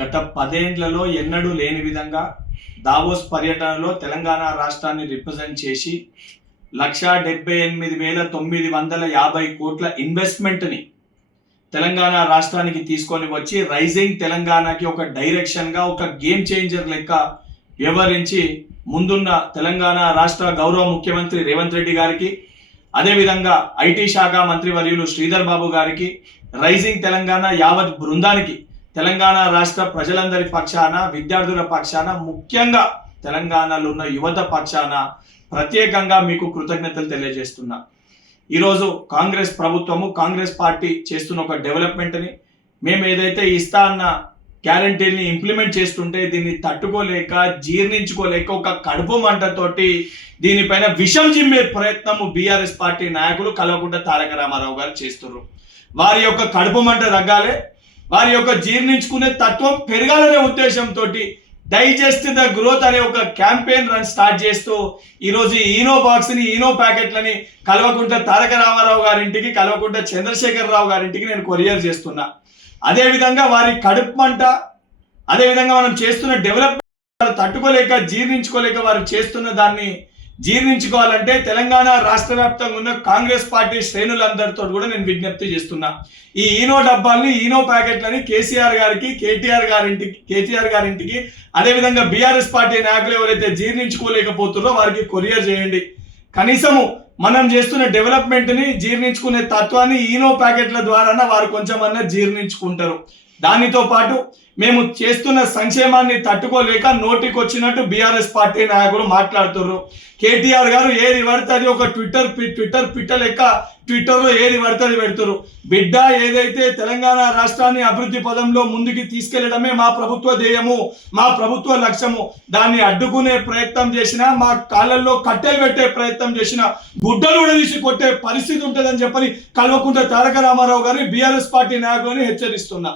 గత 10 ఏళ్లలో ఎన్నడూ లేని విధంగా దావోస్ పర్యటనలో తెలంగాణ రాష్ట్రాన్ని రిప్రజెంట్ చేసి 1,78,950 కోట్ల ఇన్వెస్ట్మెంట్ని తెలంగాణ రాష్ట్రానికి తీసుకొని వచ్చి రైజింగ్ తెలంగాణకి ఒక డైరెక్షన్గా ఒక గేమ్ చేంజర్ లెక్క వ్యవహరించి ముందున్న తెలంగాణ రాష్ట్ర గౌరవ ముఖ్యమంత్రి రేవంత్ రెడ్డి గారికి, అదేవిధంగా ఐటీ శాఖ మంత్రివర్యులు శ్రీధర్ బాబు గారికి, రైజింగ్ తెలంగాణ యావత్ బృందానికి, తెలంగాణ రాష్ట్ర ప్రజలందరి పక్షాన, విద్యార్థుల పక్షాన, ముఖ్యంగా తెలంగాణలో ఉన్న యువత పక్షాన ప్రత్యేకంగా మీకు కృతజ్ఞతలు తెలియజేస్తున్నా. ఈరోజు కాంగ్రెస్ ప్రభుత్వము, కాంగ్రెస్ పార్టీ చేస్తున్న ఒక డెవలప్మెంట్ని, మేము ఏదైతే ఇస్తా అన్న గ్యారంటీని ఇంప్లిమెంట్ చేస్తుంటే దీన్ని తట్టుకోలేక, జీర్ణించుకోలేక ఒక కడుపు మంటతోటి దీనిపైన విషం జిమ్మే ప్రయత్నము బీఆర్ఎస్ పార్టీ నాయకులు కల్వకుంట్ల తారక రామారావు గారు చేస్తున్నారు. వారి యొక్క కడుపు మంట తగ్గాలి, వారి యొక్క జీర్ణించుకునే తత్వం పెరగాలనే ఉద్దేశంతో డైజెస్ట్ ద గ్రోత్ అనే ఒక క్యాంపెయిన్ రన్ స్టార్ట్ చేస్తూ ఈరోజు ఈనో బాక్స్ని, ఈనో ప్యాకెట్లని కల్వకుంట్ల తారక రామారావు గారింటికి, కల్వకుంట్ల చంద్రశేఖరరావు గారింటికి నేను కొరియర్ చేస్తున్నా. అదేవిధంగా వారి కడుపు మంట, అదేవిధంగా మనం చేస్తున్న డెవలప్మెంట్ తట్టుకోలేక, జీర్ణించుకోలేక వారు చేస్తున్న దాన్ని జీర్ణించుకోవాలంటే తెలంగాణ రాష్ట్ర వ్యాప్తంగా ఉన్న కాంగ్రెస్ పార్టీ శ్రేణులందరితో కూడా నేను విజ్ఞప్తి చేస్తున్నా. ఈ ఈనో డబ్బాల్ని, ఈనో ప్యాకెట్లని కేసీఆర్ గారికి, కేటీఆర్ గారింటికి, అదేవిధంగా బీఆర్ఎస్ పార్టీ నాయకులు ఎవరైతే జీర్ణించుకోలేకపోతున్నారో వారికి కొరియర్ చేయండి. కనీసము మనం చేస్తున్న డెవలప్మెంట్ని జీర్ణించుకునే తత్వాన్ని ఈనో ప్యాకెట్ల ద్వారా వారు కొంచెమన్నా జీర్ణించుకుంటారు. దానితో పాటు మేము చేస్తున్న సంక్షేమాన్ని తట్టుకోలేక నోటికి వచ్చినట్టు బీఆర్ఎస్ పార్టీ నాయకులు మాట్లాడుతున్నారు. కేటీఆర్ గారు ఏది పడితే అది ఒక ట్విట్టర్ పిట్ట లెక్క ట్విట్టర్లో ఏది పడితే అది పెడుతున్నారు. బిడ్డ, ఏదైతే తెలంగాణ రాష్ట్రాన్ని అభివృద్ధి పదంలో ముందుకు తీసుకెళ్లడమే మా ప్రభుత్వ ధ్యేయము, మా ప్రభుత్వ లక్ష్యము. దాన్ని అడ్డుకునే ప్రయత్నం చేసినా, మా కాళ్ళల్లో కట్టెలు పెట్టే ప్రయత్నం చేసినా గుడ్డలు కూడా తీసి కొట్టే పరిస్థితి ఉంటుందని చెప్పని కల్వకుంట్ల తారక రామారావు గారిని, బీఆర్ఎస్ పార్టీ నాయకులని హెచ్చరిస్తున్నా.